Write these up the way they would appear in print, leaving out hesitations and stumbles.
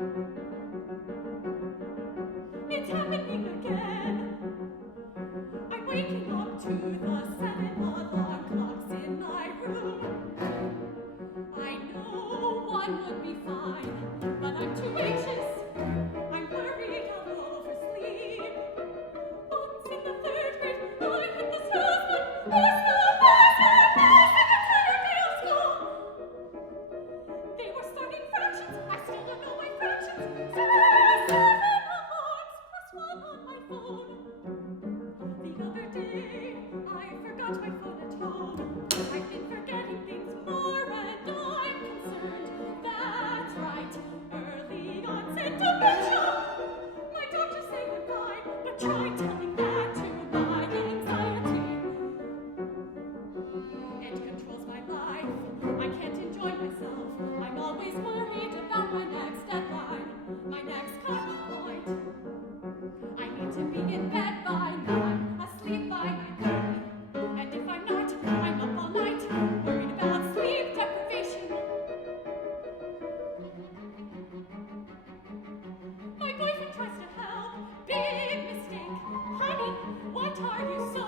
It's happening again. I'm waking up to the 7 alarm clocks in my room. I know one would be fine, but I'm too anxious. I'm worried I'll oversleep. Once in the 3rd grade, I hit the snooze button. Who's the best secretary of school? They were starting fractions. I still don't know my fractions. 7 alarms plus 1 on my phone. The other day, I forgot my phone at home. I've been forgetting things more, and I'm concerned. That's right, early onset dementia. My doctors say I'm fine, but try telling that to my anxiety. It controls my life. I can't enjoy myself. I'm always worried about my next deadline, my next cut point. I need to be in bed by 9, asleep by 9:30. And if I'm not, I'm up all night, worried about sleep deprivation. My boyfriend tries to help. Big mistake. Honey, what are you so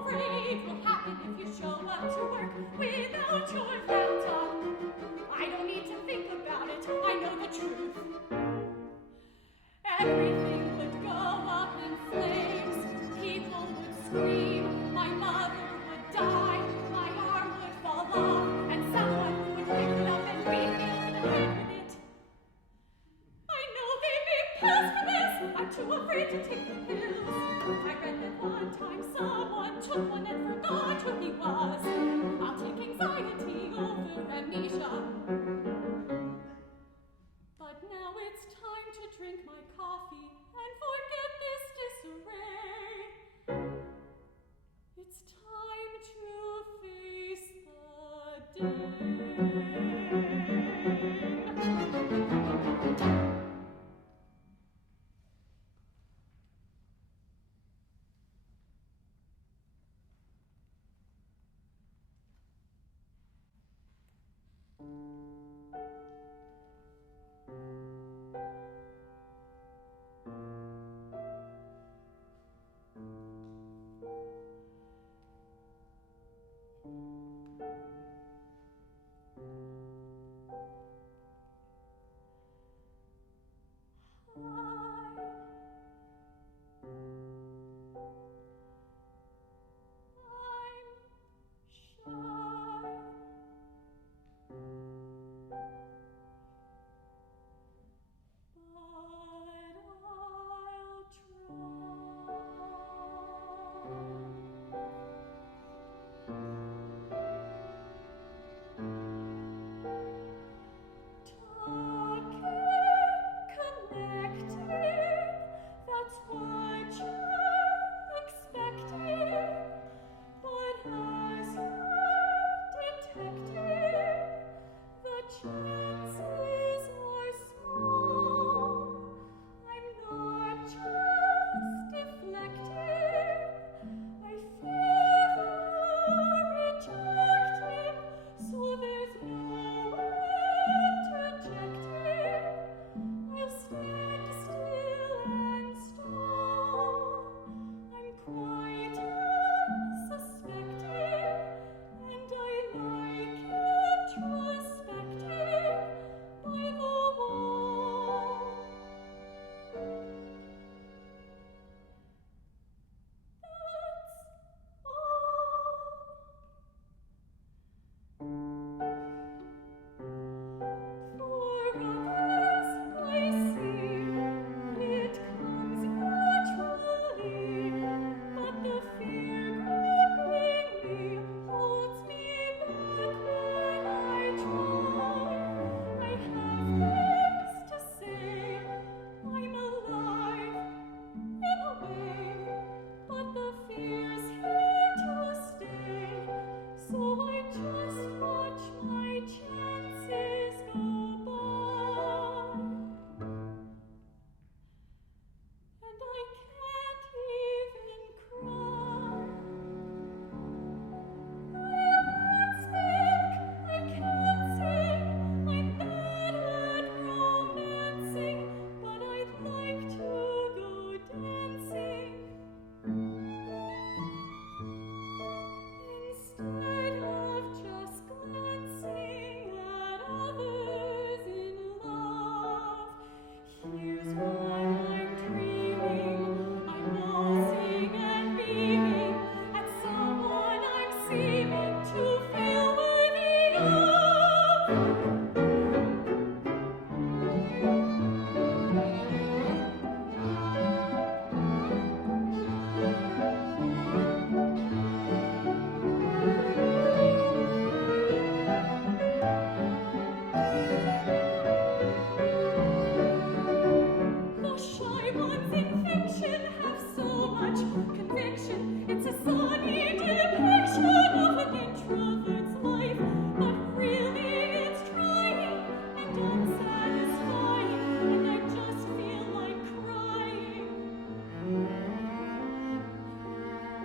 afraid will happen if you show up to work without your laptop? I don't need to think about it. I know the truth. Everything would go up in flames. People would scream. My mother would die. My arm would fall off, and someone would pick it up and beat me over the head with it. I know they make pills for this. I'm too afraid to take the pills. I read that one time someone took one and forgot who he was. I'll take anxiety over amnesia. But now it's time to drink my coffee and forget this disarray. It's time to face the day. fiction have so much conviction. It's a sunny depiction of an introvert's life, but really it's trying and unsatisfying, and I just feel like crying.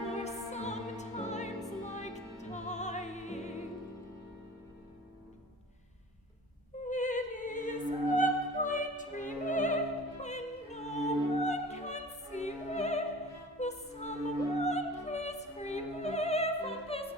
Or sometimes like dying. It isn't quite dreaming when no one can see me. Will someone please free me from this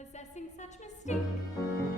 Possessing such mystique,